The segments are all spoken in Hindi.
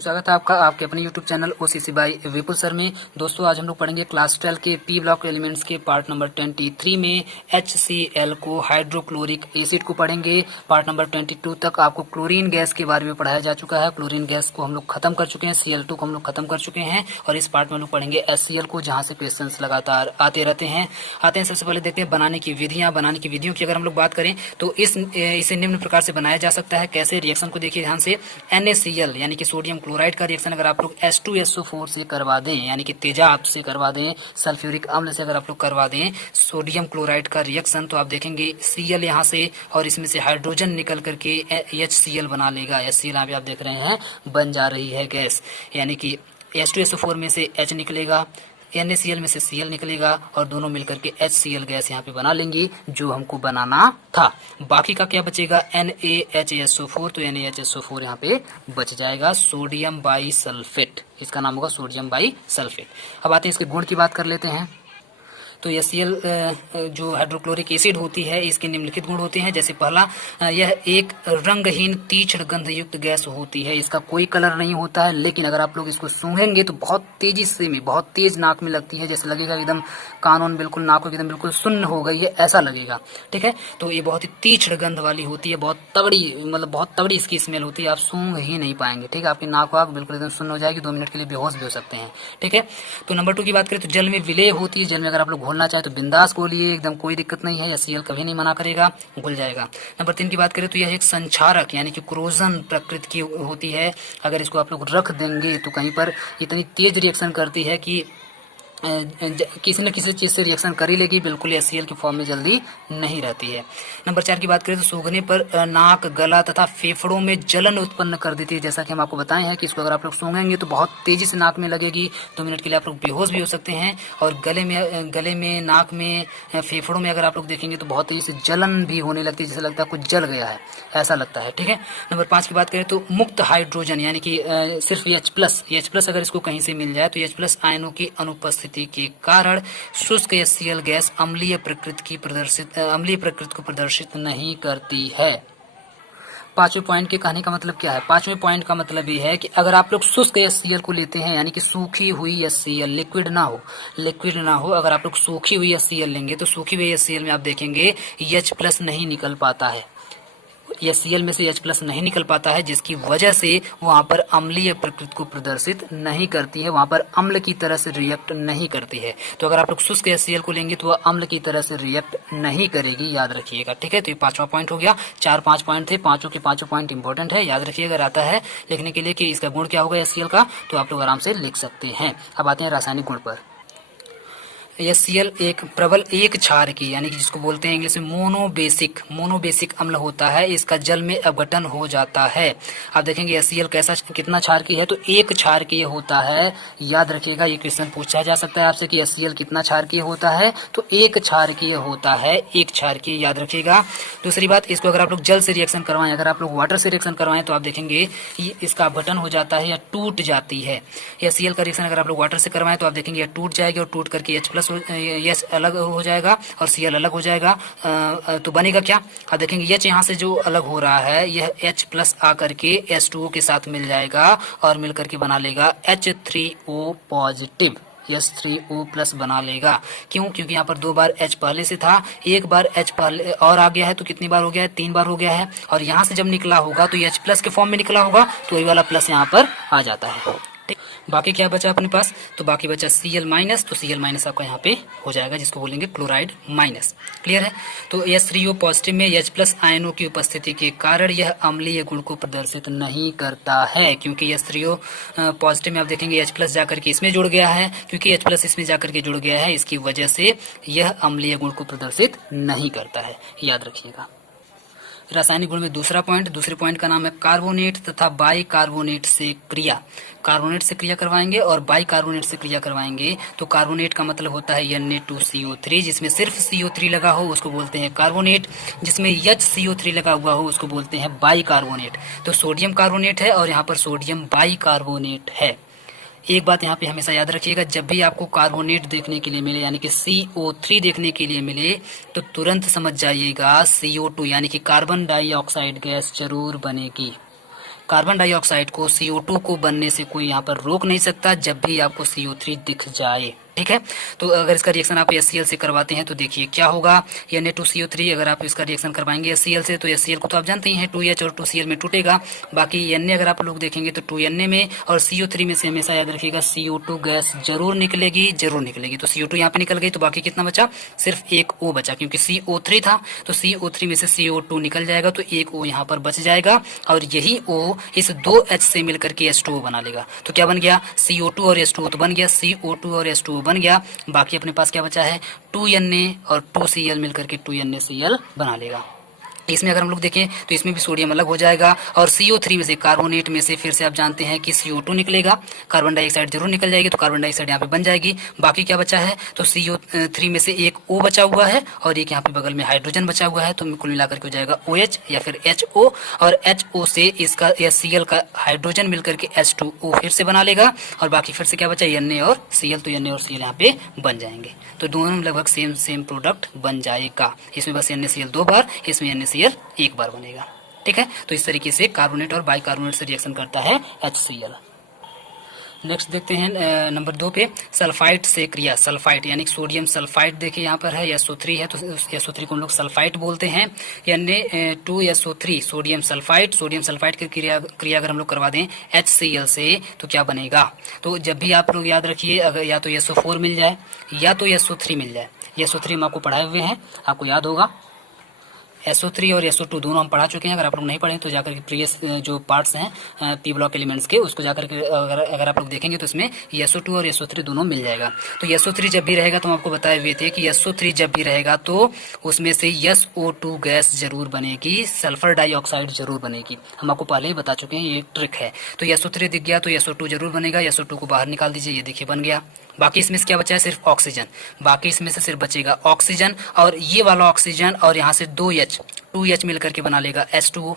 स्टूडेंट, स्वागत है आपका आपके अपने यूट्यूब चैनल ओसीसी बाय विपुल सर में। दोस्तों आज हम लोग पढ़ेंगे क्लास 12 के पी ब्लॉक एलिमेंट्स के पार्ट नंबर 23 में HCl को हाइड्रोक्लोरिक एसिड को पढ़ेंगे। पार्ट नंबर 22 तक आपको क्लोरीन गैस के बारे में पढ़ाया जा चुका है। क्लोरीन गैस को हम लोग खत्म कर चुके हैं, Cl2 को हम लोग खत्म कर चुके हैं और इस पार्ट में हम लोग पढ़ेंगे HCl को, जहाँ से क्वेश्चंस लगातार आते रहते हैं। सबसे पहले देखते हैं बनाने की विधियां। बनाने की विधियों की अगर हम लोग बात करें तो इसे निम्न प्रकार से बनाया जा सकता है। कैसे? रिएक्शन को देखिए ध्यान से। NaCl यानी कि सोडियम क्लोराइड का रिएक्शन अगर आप लोग H2SO4 से करवा दें, यानी कि तेजाब से करवा दें, सल्फ्यूरिक अम्ल से अगर आप लोग करवा दें सोडियम क्लोराइड का रिएक्शन, तो आप देखेंगे Cl यहाँ से और इसमें से हाइड्रोजन निकल करके HCl बना लेगा। HCl यहाँ पे आप देख रहे हैं बन जा रही है गैस, यानी कि H2SO4 में से H निकलेगा, NaCl में से Cl निकलेगा और दोनों मिलकर के HCl गैस यहाँ पे बना लेंगी जो हमको बनाना था। बाकी का क्या बचेगा? NaHSO4, तो NaHSO4 यहाँ पे बच जाएगा। सोडियम बाई सल्फेट, इसका नाम होगा सोडियम बाई सल्फेट। अब आते हैं इसके गुण की बात कर लेते हैं। तो HCl जो हाइड्रोक्लोरिक एसिड होती है इसके निम्नलिखित गुण होते हैं। जैसे पहला, यह एक रंगहीन तीक्ष्ण गंध युक्त गैस होती है। इसका कोई कलर नहीं होता है, लेकिन अगर आप लोग इसको सूंघेंगे तो बहुत तेजी से में, बहुत तेज नाक में लगती है, जैसे लगेगा एकदम कान बिल्कुल नाक एकदम बिल्कुल सुन्न हो गई है, ऐसा लगेगा। ठीक है, तो ये बहुत ही तीक्ष्ण गंध वाली होती है, बहुत तगड़ी, मतलब बहुत तगड़ी इसकी स्मेल होती है, आप सूंघ ही नहीं पाएंगे। ठीक है, आपकी नाक वाक बिल्कुल एकदम सुन्न हो जाएगी, 2 मिनट के लिए बेहोश भी हो सकते हैं। ठीक है, तो नंबर 2 की बात करें तो जल में विलेय होती है। जल में अगर आप लोग घोलना चाहे तो बिंदास घोलिए, एकदम कोई दिक्कत नहीं है, HCl कभी नहीं मना करेगा, घुल जाएगा। नंबर 3 की बात करें तो यह एक संक्षारक यानी कि क्रोजन प्रकृति की होती है। अगर इसको आप लोग रख देंगे तो कहीं पर इतनी तेज रिएक्शन करती है कि किसी न किसी चीज़ से रिएक्शन कर ही लेगी, बिल्कुल HCl की फॉर्म में जल्दी नहीं रहती है। नंबर 4 की बात करें तो सूंघने पर नाक, गला तथा फेफड़ों में जलन उत्पन्न कर देती है। जैसा कि हम आपको बताए हैं कि इसको अगर आप लोग सूंघेंगे तो बहुत तेजी से नाक में लगेगी, 2 मिनट के लिए आप लोग बेहोश भी हो सकते हैं। और गले में, नाक में, फेफड़ों में अगर आप लोग देखेंगे तो बहुत तेजी से जलन भी होने लगती है, जैसे लगता है कुछ जल गया है, ऐसा लगता है। ठीक है, नंबर 5 की बात करें तो मुक्त हाइड्रोजन यानी कि सिर्फ H+ अगर इसको कहीं से मिल जाए तो H+ आयनों की अनुपस्थिति के कारण शुष्क HCl गैस अम्लीय प्रकृति को प्रदर्शित नहीं करती है। 5वें पॉइंट के कहने का मतलब क्या है? 5वें पॉइंट का मतलब ये है कि अगर आप लोग शुष्क HCl को लेते हैं, यानी कि सूखी हुई HCl, लिक्विड ना हो, अगर आप लोग सूखी हुई HCl लेंगे तो सूखी हुई HCl में आप देखेंगे H+ नहीं निकल पाता है, HCl में से H+ नहीं निकल पाता है, जिसकी वजह से वहाँ पर अम्लीय प्रकृति को प्रदर्शित नहीं करती है, वहाँ पर अम्ल की तरह से रिएक्ट नहीं करती है। तो अगर आप लोग शुष्क HCl को लेंगे तो वह अम्ल की तरह से रिएक्ट नहीं करेगी, याद रखिएगा। ठीक है, तो ये 5वां पॉइंट हो गया। 4-5 पॉइंट थे, पांचों के पांचों पॉइंट इंपॉर्टेंट है, याद रखिएगा। अगर आता है लिखने के लिए कि इसका गुण क्या होगा HCl का, तो आप लोग आराम से लिख सकते हैं। अब आते हैं रासायनिक गुण पर। HCl एक प्रबल एक क्षार की, यानी कि जिसको बोलते हैं इंग्लिश में मोनोबेसिक अम्ल होता है। इसका जल में अपघटन हो जाता है। आप देखेंगे HCl कितना क्षार की है, तो एक क्षार की होता है, याद रखिएगा। ये क्वेश्चन पूछा जा सकता है आपसे कि HCl कितना क्षार की होता है, तो एक क्षार की होता है, एक क्षार की, याद रखिएगा। दूसरी बात, इसको अगर आप लोग जल से रिएक्शन करवाएं, अगर आप लोग वाटर से रिएक्शन करवाएं तो आप देखेंगे इसका अपघटन हो जाता है या टूट जाती है। HCl का रिएक्शन अगर आप लोग वाटर से करवाएं तो आप देखेंगे टूट जाएगी और टूट करके H+ H अलग हो जाएगा और Cl अलग हो जाएगा। तो बनेगा क्या? आप देखेंगे H यहाँ से जो अलग हो रहा है, यह H+ आकर के H2O के साथ मिल जाएगा और मिलकर के बना लेगा H3O पॉजिटिव, H3O+ बना लेगा। क्यों? क्योंकि यहाँ पर 2 बार H पहले से था, एक बार H पहले और आ गया है, तो कितनी बार हो गया है? 3 बार हो गया है। और यहाँ से जब निकला होगा तो H+ के फॉर्म में निकला होगा, तो वही वाला प्लस यहाँ पर आ जाता है। बाकी क्या बचा अपने पास? तो बाकी बचा Cl-, तो Cl- आपका यहाँ पे हो जाएगा, जिसको बोलेंगे क्लोराइड माइनस। क्लियर है? तो H3O पॉजिटिव में H+ आयनों की उपस्थिति के कारण यह अम्लीय गुण को प्रदर्शित नहीं करता है, क्योंकि H3O पॉजिटिव में आप देखेंगे H+ जाकर के इसमें जुड़ गया है, क्योंकि H+ इसमें जाकर के जुड़ गया है, इसकी वजह से यह अम्लीय गुण को प्रदर्शित नहीं करता है, याद रखिएगा। रासायनिक गुण में दूसरे पॉइंट का नाम है कार्बोनेट तथा बाई कार्बोनेट से क्रिया। कार्बोनेट से क्रिया करवाएंगे और बाई कार्बोनेट से क्रिया करवाएंगे। तो कार्बोनेट का मतलब होता है Na2CO3, जिसमें सिर्फ CO3 लगा हो उसको बोलते हैं कार्बोनेट, जिसमें HCO3 लगा हुआ हो उसको बोलते हैं बाई कार्बोनेट। तो सोडियम कार्बोनेट है और यहाँ पर सोडियम बाई कार्बोनेट है। एक बात यहाँ पे हमेशा याद रखिएगा, जब भी आपको कार्बोनेट देखने के लिए मिले, यानी कि CO3 देखने के लिए मिले, तो तुरंत समझ जाइएगा CO2 यानी कि कार्बन डाइऑक्साइड गैस जरूर बनेगी। कार्बन डाइऑक्साइड को CO2 को बनने से कोई यहाँ पर रोक नहीं सकता जब भी आपको CO3 दिख जाए। ठीक है, तो अगर इसका रिएक्शन आप HCl से करवाते हैं तो देखिए क्या होगा, Na2CO3 अगर आप इसका रिएक्शन करवाएंगे HCl से तो HCl को तो आप जानते ही हैं 2H और 2Cl में टूटेगा। बाकी Na अगर आप लोग देखेंगे तो 2Na में, और CO3 में से हमेशा याद रखिएगा CO2 गैस जरूर निकलेगी, जरूर निकलेगी। तो CO2 यहाँ पे निकल गई तो बाकी कितना बचा, सिर्फ एक O बचा, क्योंकि CO3 था तो CO3 में से CO2 निकल जाएगा तो एक O यहाँ पर बच जाएगा, और यही O इस 2H से मिलकर के H2O बना लेगा। तो क्या बन गया, CO2 और H2O तो बन गया, CO2 और H2O बन गया। बाकी अपने पास क्या बचा है, 2Na और 2Cl मिलकर के 2NaCl बना लेगा। इसमें अगर हम लोग देखें तो इसमें भी सोडियम अलग हो जाएगा, और CO3 में से, कार्बोनेट में से फिर से आप जानते हैं कि CO2 निकलेगा, कार्बन डाइऑक्साइड जरूर निकल जाएगी, तो कार्बन डाइऑक्साइड यहाँ पे बन जाएगी। बाकी क्या बचा है, तो CO3 में से एक O बचा हुआ है और एक यहाँ पे बगल में हाइड्रोजन बचा हुआ है, तो कुल मिलाकर के हो जाएगा OH या फिर HO, और HO से इसका HCl का हाइड्रोजन मिलकर के H2O फिर से बना लेगा, और बाकी फिर से क्या बचा, Na और Cl, तो Na और Cl यहाँ पे बन जाएंगे। तो दोनों में लगभग सेम प्रोडक्ट बन जाएगा। इसमें बस NaCl 2 बार, इसमें NaCl एक बार बनेगा। ठीक है, तो इस तरीके से कार्बोनेट और बाइकार्बोनेट से रिएक्शन करता है HCl। नेक्स्ट देखते हैं नंबर 2 पे, सल्फाइड से क्रिया। सल्फाइड यानी सोडियम सल्फाइड देखिए यहाँ पर है, SO3 है तो SO3 को हम लोग सल्फाइड बोलते हैं, यानी 2SO3 sodium sulphide. Sodium sulphide की क्रिया अगर हम लोग करवा दें HCl से तो क्या बनेगा, तो जब भी आप लोग याद रखिए, अगर या तो SO4 मिल जाए या तो SO3 मिल जाए। SO3 हम आपको पढ़ाए हुए हैं, आपको याद होगा। SO3 और SO2 दोनों हम पढ़ा चुके हैं, अगर आप लोग नहीं पढ़े तो जाकर के प्रीवियस जो पार्ट्स हैं पी ब्लॉक एलिमेंट्स के, उसको जाकर के अगर आप लोग देखेंगे तो इसमें SO2 और SO3 दोनों मिल जाएगा। तो SO3 जब भी रहेगा तो हम आपको बताए हुए थे कि SO3 जब भी रहेगा तो उसमें से SO2 गैस जरूर बनेगी, सल्फर डाइऑक्साइड जरूर बनेगी। हम आपको पहले ही बता चुके हैं, ये ट्रिक है। तो SO3 दिख गया तो SO2 जरूर बनेगा, SO2 को बाहर निकाल दीजिए, ये देखिए बन गया। बाकी इसमें से क्या बचा है, सिर्फ ऑक्सीजन। बाकी इसमें से सिर्फ बचेगा ऑक्सीजन, और ये वाला ऑक्सीजन और यहाँ से 2H मिलकर के बना लेगा H2O।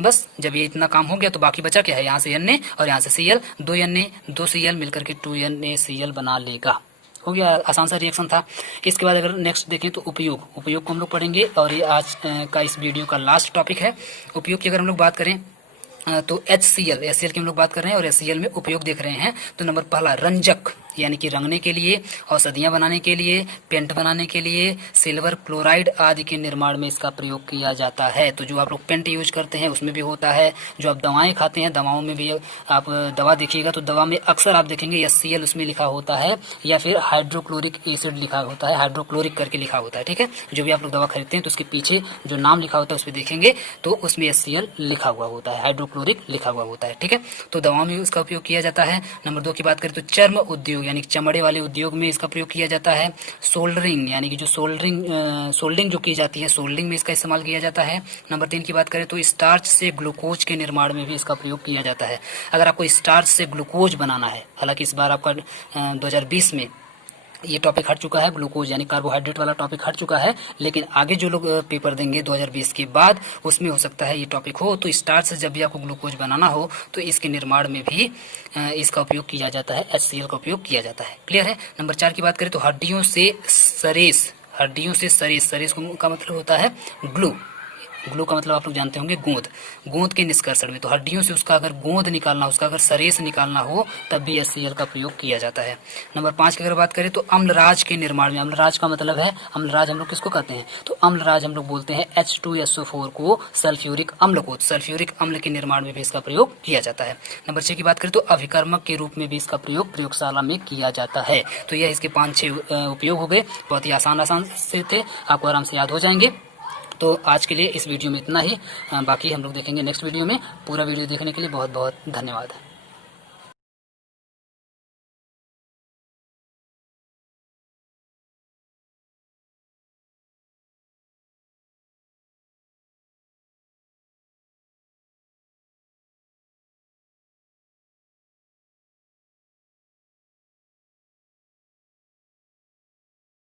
बस जब ये इतना काम हो गया तो बाकी बचा क्या है, यहाँ से Na और यहाँ से Cl, 2Na 2Cl मिलकर के 2NaCl बना लेगा। हो गया, आसान सा रिएक्शन था। इसके बाद अगर नेक्स्ट देखें तो उपयोग को हम लोग पढ़ेंगे, और ये आज का इस वीडियो का लास्ट टॉपिक है। उपयोग की अगर हम लोग बात करें तो HCl की हम लोग बात कर रहे हैं, और HCl में उपयोग देख रहे हैं। तो नंबर पहला, रंजक यानी कि रंगने के लिए, औषधियाँ बनाने के लिए, पेंट बनाने के लिए, सिल्वर क्लोराइड आदि के निर्माण में इसका प्रयोग किया जाता है। तो जो आप लोग पेंट यूज करते हैं उसमें भी होता है, जो आप दवाएं खाते हैं दवाओं में भी, आप दवा देखिएगा तो दवा में अक्सर आप देखेंगे HCl उसमें लिखा होता है, या फिर हाइड्रोक्लोरिक एसिड लिखा होता है, हाइड्रोक्लोरिक करके लिखा होता है। ठीक है, जो भी आप लोग दवा खरीदते हैं तो उसके पीछे जो नाम लिखा होता है उस पर देखेंगे तो उसमें HCl लिखा हुआ होता है, हाइड्रोक्लोरिक लिखा हुआ होता है। ठीक है, तो दवाओं में उसका उपयोग किया जाता है। नंबर 2 की बात करें तो चर्म उद्योग यानी चमड़े वाले उद्योग में इसका प्रयोग किया जाता है। सोल्डरिंग यानी कि जो सोल्डिंग जो की जाती है, सोल्डिंग में इसका इस्तेमाल किया जाता है। नंबर 3 की बात करें तो स्टार्च से ग्लूकोज के निर्माण में भी इसका प्रयोग किया जाता है। अगर आपको स्टार्च से ग्लूकोज बनाना है, हालांकि इस बार आपका 2020 में ये टॉपिक हट चुका है, ग्लूकोज यानी कार्बोहाइड्रेट वाला टॉपिक हट चुका है, लेकिन आगे जो लोग पेपर देंगे 2020 के बाद उसमें हो सकता है ये टॉपिक हो। तो स्टार्च से जब भी आपको ग्लूकोज बनाना हो तो इसके निर्माण में भी इसका उपयोग किया जाता है, HCl का उपयोग किया जाता है। क्लियर है। नंबर 4 की बात करें तो हड्डियों से सरेस का मतलब होता है ग्लू का मतलब आप लोग जानते होंगे गोंद के निष्कर्षण में। तो हड्डियों से उसका अगर गोंद निकालना, उसका अगर सरेस निकालना हो तब भी HCl का प्रयोग किया जाता है। नंबर 5 की अगर बात करें तो अम्लराज के निर्माण में, अम्लराज का मतलब है, अम्लराज हम लोग किसको कहते हैं, तो अम्लराज हम लोग बोलते हैं H2SO4 को, सल्फ्यूरिक अम्ल को। सल्फ्यूरिक अम्ल के निर्माण में भी इसका प्रयोग किया जाता है। नंबर 6 की बात करें तो अभिकर्मक के रूप में भी इसका प्रयोग प्रयोगशाला में किया जाता है। तो यह इसके 5-6 उपयोग हो गए, बहुत ही आसान से थे, आपको आराम से याद हो जाएंगे। तो आज के लिए इस वीडियो में इतना ही, बाकी हम लोग देखेंगे नेक्स्ट वीडियो में। पूरा वीडियो देखने के लिए बहुत बहुत धन्यवाद।